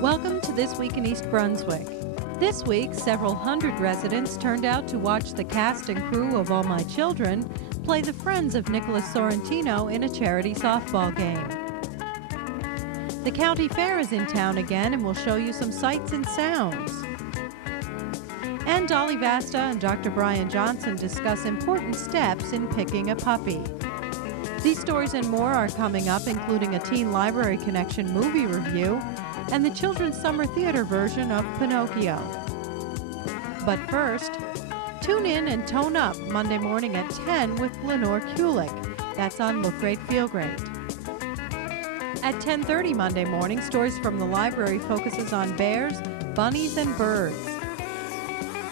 Welcome to This Week in East Brunswick. This week, several hundred residents turned out to watch the cast and crew of All My Children play the Friends of Nicholas Sorrentino in a charity softball game. The county fair is in town again and will show you some sights and sounds. And Dolly Vasta and Dr. Brian Johnson discuss important steps in picking a puppy. These stories and more are coming up, including a Teen Library Connection movie review and the Children's Summer Theater version of Pinocchio. But first, tune in and tone up Monday morning at 10 with Lenore Kulik. That's on Look Great, Feel Great. At 10:30 Monday morning, Stories from the Library focuses on bears, bunnies, and birds.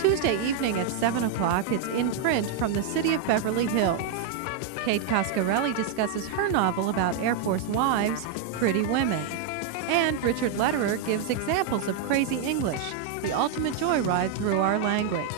Tuesday evening at 7 o'clock, it's In Print from the City of Beverly Hills. Kate Coscarelli discusses her novel about Air Force wives, Pretty Women. And Richard Lederer gives examples of crazy English, the ultimate joyride through our language.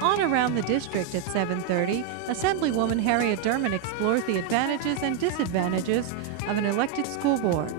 On Around the District at 7:30, Assemblywoman Harriet Derman explores the advantages and disadvantages of an elected school board.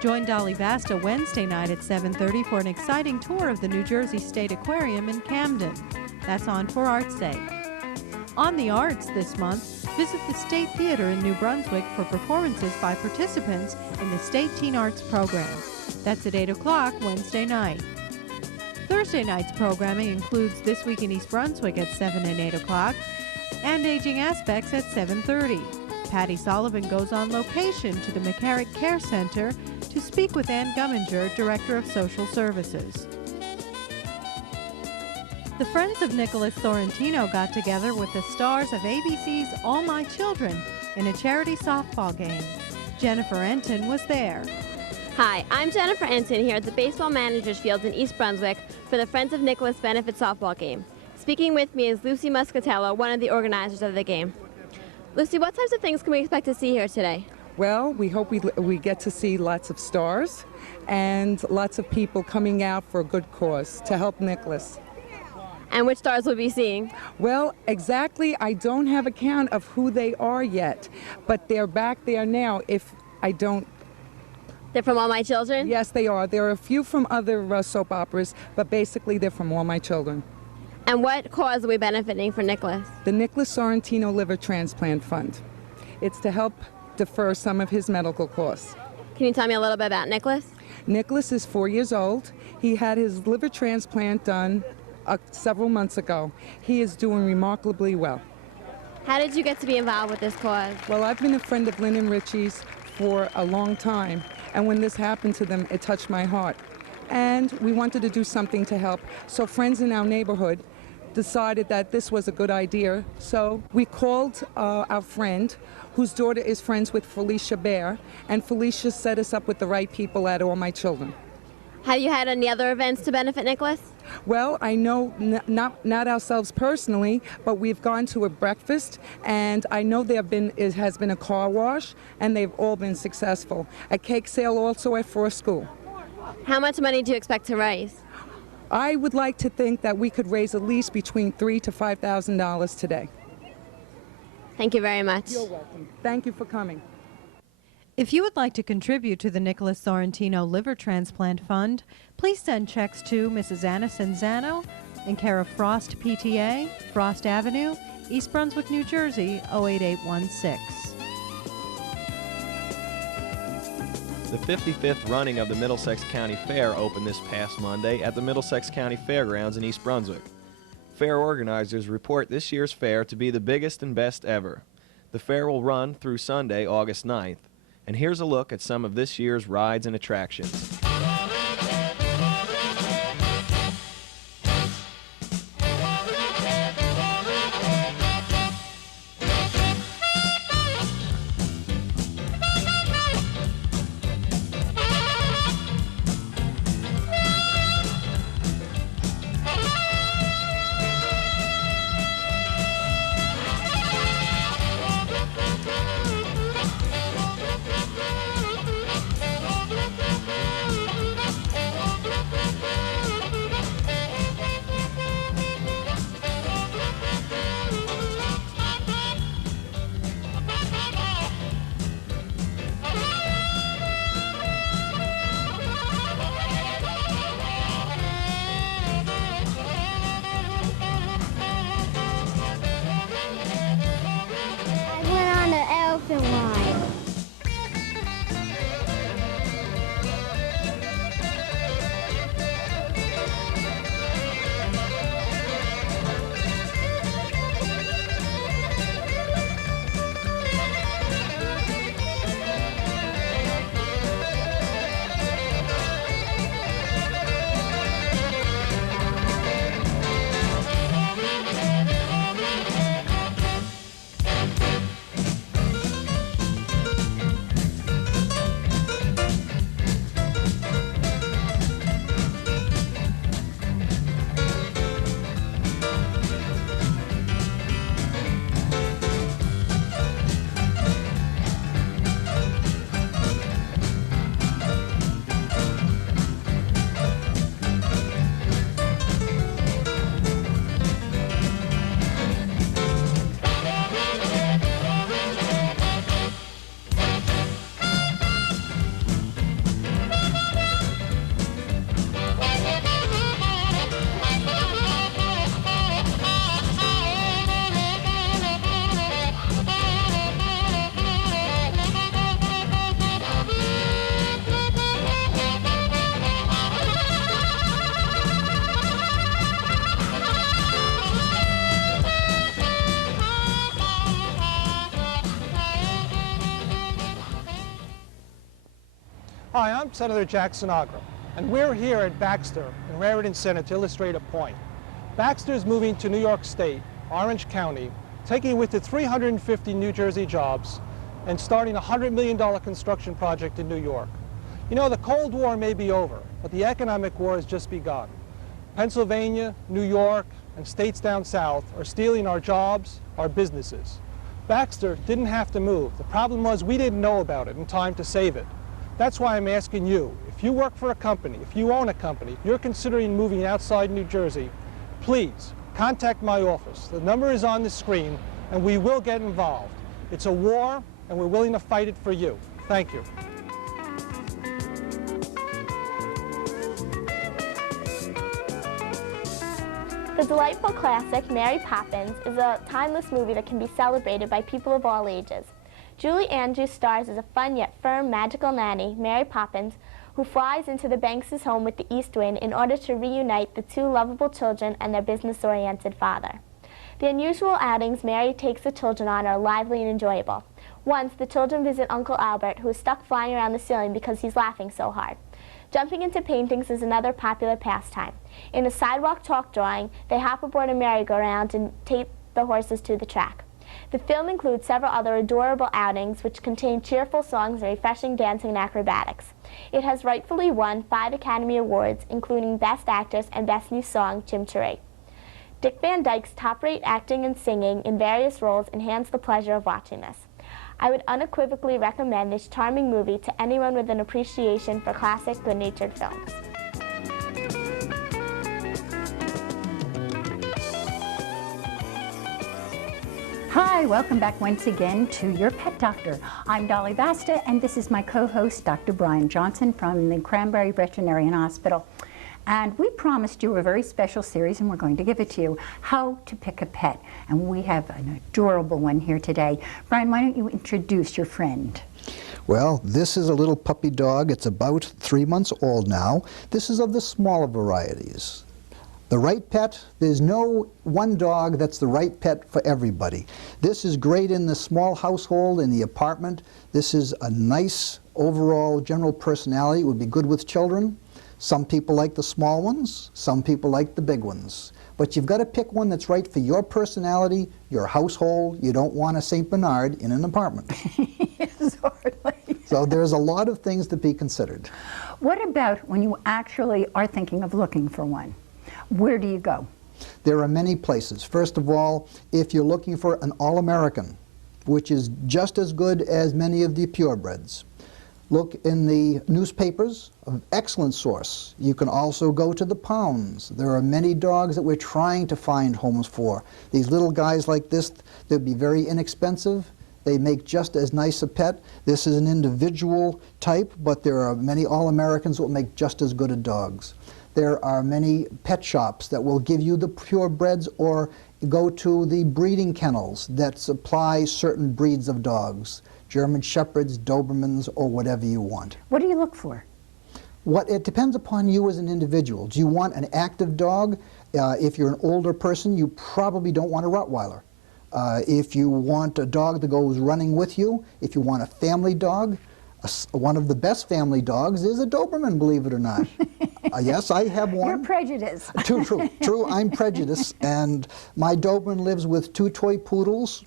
Join Dolly Vasta Wednesday night at 7:30 for an exciting tour of the New Jersey State Aquarium in Camden. That's on For Art's Sake. On the arts this month, visit the State Theater in New Brunswick for performances by participants in the State Teen Arts program. That's at 8 o'clock Wednesday night. Thursday night's programming includes This Week in East Brunswick at 7 and 8 o'clock and Aging Aspects at 7:30. Patty Sullivan goes on location to the McCarrick Care Center to speak with Ann Gumminger, Director of Social Services. The Friends of Nicholas Sorrentino got together with the stars of ABC's All My Children in a charity softball game. Jennifer Enton was there. Hi, I'm Jennifer Enton here at the Baseball Managers Field in East Brunswick for the Friends of Nicholas Benefit softball game. Speaking with me is Lucy Muscatello, one of the organizers of the game. Lucy, what types of things can we expect to see here today? Well, we hope we get to see lots of stars and lots of people coming out for a good cause to help Nicholas. And which stars will we be seeing? Well, exactly, I don't have a count of who they are yet, but they're back there now if I don't. They're from All My Children? Yes, they are. There are a few from other soap operas, but basically they're from All My Children. And what cause are we benefiting for Nicholas? The Nicholas Sorrentino Liver Transplant Fund. It's to help defer some of his medical costs. Can you tell me a little bit about Nicholas? Nicholas is 4 years old. He had his liver transplant done several months ago. He is doing remarkably well. How did you get to be involved with this cause? Well, I've been a friend of Lynn and Richie's for a long time, and when this happened to them, it touched my heart. And we wanted to do something to help. So friends in our neighborhood decided that this was a good idea. So we called our friend, whose daughter is friends with Felicia Bear, and Felicia set us up with the right people at All My Children. Have you had any other events to benefit Nicholas? Well, I know not ourselves personally, but we've gone to a breakfast, and I know it has been a car wash, and they've all been successful. A cake sale also at Frost School. How much money do you expect to raise? I would like to think that we could raise at least between $3,000 to $5,000 today. Thank you very much. You're welcome. Thank you for coming. If you would like to contribute to the Nicholas Sorrentino Liver Transplant Fund, please send checks to Mrs. Anna Senzano in care of Frost PTA, Frost Avenue, East Brunswick, New Jersey, 08816. The 55th running of the Middlesex County Fair opened this past Monday at the Middlesex County Fairgrounds in East Brunswick. Fair organizers report this year's fair to be the biggest and best ever. The fair will run through Sunday, August 9th. And here's a look at some of this year's rides and attractions. elephant line. Hi, I'm Senator Jack Sinagra, and we're here at Baxter in Raritan Center to illustrate a point. Baxter is moving to New York State, Orange County, taking with it 350 New Jersey jobs and starting a $100 million construction project in New York. You know, the Cold War may be over, but the economic war has just begun. Pennsylvania, New York, and states down south are stealing our jobs, our businesses. Baxter didn't have to move. The problem was we didn't know about it in time to save it. That's why I'm asking you, if you work for a company, if you own a company, if you're considering moving outside New Jersey, please contact my office. The number is on the screen, and we will get involved. It's a war, and we're willing to fight it for you. Thank you. The delightful classic, Mary Poppins, is a timeless movie that can be celebrated by people of all ages. Julie Andrews stars as a fun yet firm magical nanny, Mary Poppins, who flies into the Banks' home with the east wind in order to reunite the two lovable children and their business-oriented father. The unusual outings Mary takes the children on are lively and enjoyable. Once, the children visit Uncle Albert, who is stuck flying around the ceiling because he's laughing so hard. Jumping into paintings is another popular pastime. In a sidewalk chalk drawing, they hop aboard a merry-go-round and tape the horses to the track. The film includes several other adorable outings which contain cheerful songs and refreshing dancing and acrobatics. It has rightfully won 5 Academy Awards, including Best Actress and Best New Song, Chim-Cheree. Dick Van Dyke's top-rate acting and singing in various roles enhance the pleasure of watching this. I would unequivocally recommend this charming movie to anyone with an appreciation for classic, good-natured films. Hi, welcome back once again to Your Pet Doctor. I'm Dolly Basta, and this is my co-host, Dr. Brian Johnson from the Cranberry Veterinarian Hospital. And we promised you a very special series, and we're going to give it to you, How to Pick a Pet. And we have an adorable one here today. Brian, why don't you introduce your friend? Well, this is a little puppy dog. It's about 3 months old now. This is of the smaller varieties. The right pet, there's no one dog that's the right pet for everybody. This is great in the small household, in the apartment. This is a nice overall general personality. It would be good with children. Some people like the small ones, some people like the big ones. But you've got to pick one that's right for your personality, your household. You don't want a St. Bernard in an apartment. So there's a lot of things to be considered. What about when you actually are thinking of looking for one? Where do you go? There are many places. First of all, if you're looking for an All-American, which is just as good as many of the purebreds, look in the newspapers, an excellent source. You can also go to the pounds. There are many dogs that we're trying to find homes for. These little guys like this, they'd be very inexpensive. They make just as nice a pet. This is an individual type, but there are many All-Americans that will make just as good a dogs. There are many pet shops that will give you the purebreds, or go to the breeding kennels that supply certain breeds of dogs. German Shepherds, Dobermans, or whatever you want. What do you look for? It depends upon you as an individual. Do you want an active dog? If you're an older person, you probably don't want a Rottweiler. If you want a dog that goes running with you, if you want a family dog, one of the best family dogs is a Doberman, believe it or not. Yes, I have one. You're prejudiced. True, I'm prejudiced. And my Doberman lives with 2 toy poodles,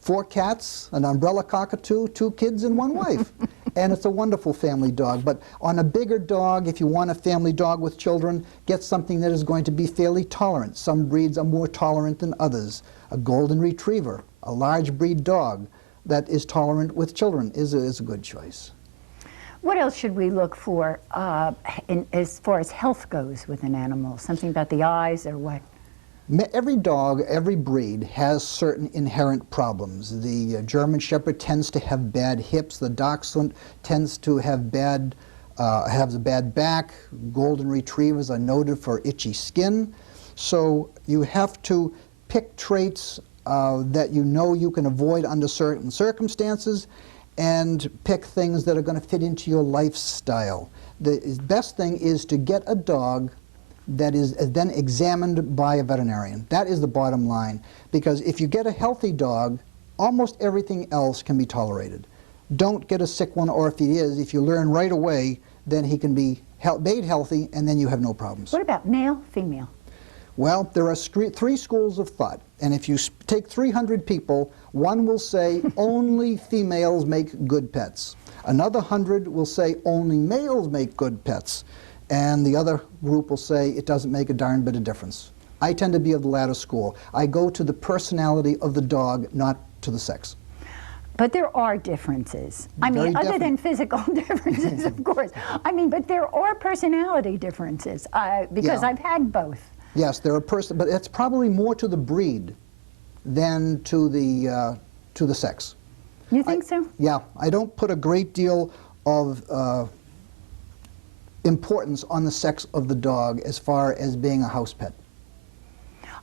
4 cats, an umbrella cockatoo, 2 kids, and 1 wife. And it's a wonderful family dog. But on a bigger dog, if you want a family dog with children, get something that is going to be fairly tolerant. Some breeds are more tolerant than others. A golden retriever, a large breed dog that is tolerant with children is a good choice. What else should we look for as far as health goes with an animal? Something about the eyes or what? Every dog, every breed has certain inherent problems. The German Shepherd tends to have bad hips. The Dachshund tends to have has a bad back. Golden Retrievers are noted for itchy skin. So you have to pick traits that you know you can avoid under certain circumstances, and pick things that are going to fit into your lifestyle. The best thing is to get a dog that is then examined by a veterinarian. That is the bottom line, because if you get a healthy dog, almost everything else can be tolerated. Don't get a sick one, or if you learn right away, then he can be made healthy, and then you have no problems. What about male, female? Well, there are 3 schools of thought, and if you take 300 people, one will say only females make good pets. Another 100 will say only males make good pets. And the other group will say it doesn't make a darn bit of difference. I tend to be of the latter school. I go to the personality of the dog, not to the sex. But there are differences. I mean, other than physical differences, of course. I mean, but there are personality differences, because I've had both. Yes, there are but it's probably more to the breed than to the sex. You think so? Yeah, I don't put a great deal of importance on the sex of the dog as far as being a house pet.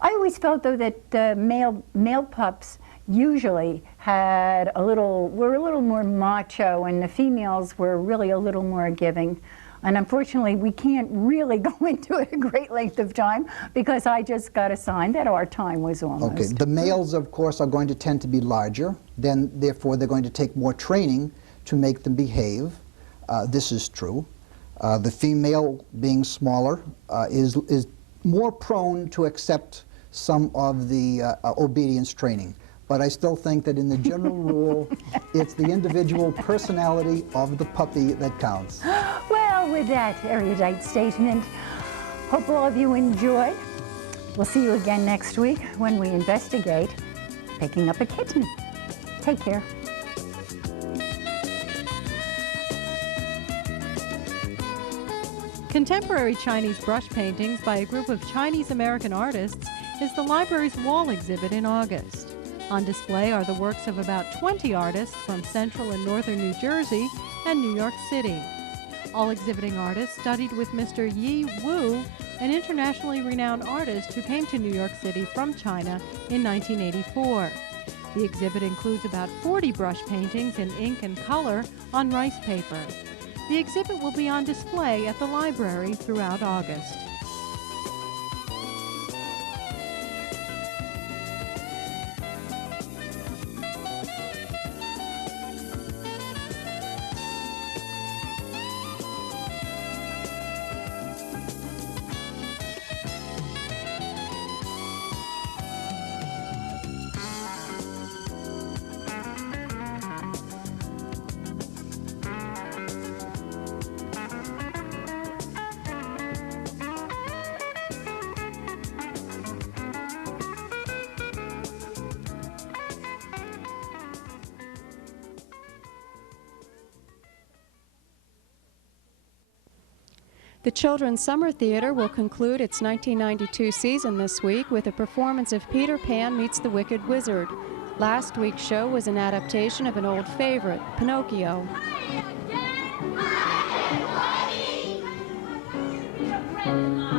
I always felt, though, that the male pups usually were a little more macho, and the females were really a little more giving. And unfortunately, we can't really go into it a great length of time, because I just got a sign that our time was almost. Okay, the males, of course, are going to tend to be larger, then therefore they're going to take more training to make them behave. This is true. The female, being smaller, is more prone to accept some of the obedience training. But I still think that in the general rule, it's the individual personality of the puppy that counts. Well, with that erudite statement, hope all of you enjoy. We'll see you again next week when we investigate picking up a kitten. Take care. Contemporary Chinese brush paintings by a group of Chinese-American artists is the library's wall exhibit in August. On display are the works of about 20 artists from central and northern New Jersey and New York City. All exhibiting artists studied with Mr. Yi Wu, an internationally renowned artist who came to New York City from China in 1984. The exhibit includes about 40 brush paintings in ink and color on rice paper. The exhibit will be on display at the library throughout August. The Children's Summer Theater will conclude its 1992 season this week with a performance of Peter Pan Meets the Wicked Wizard. Last week's show was an adaptation of an old favorite, Pinocchio. Hi again,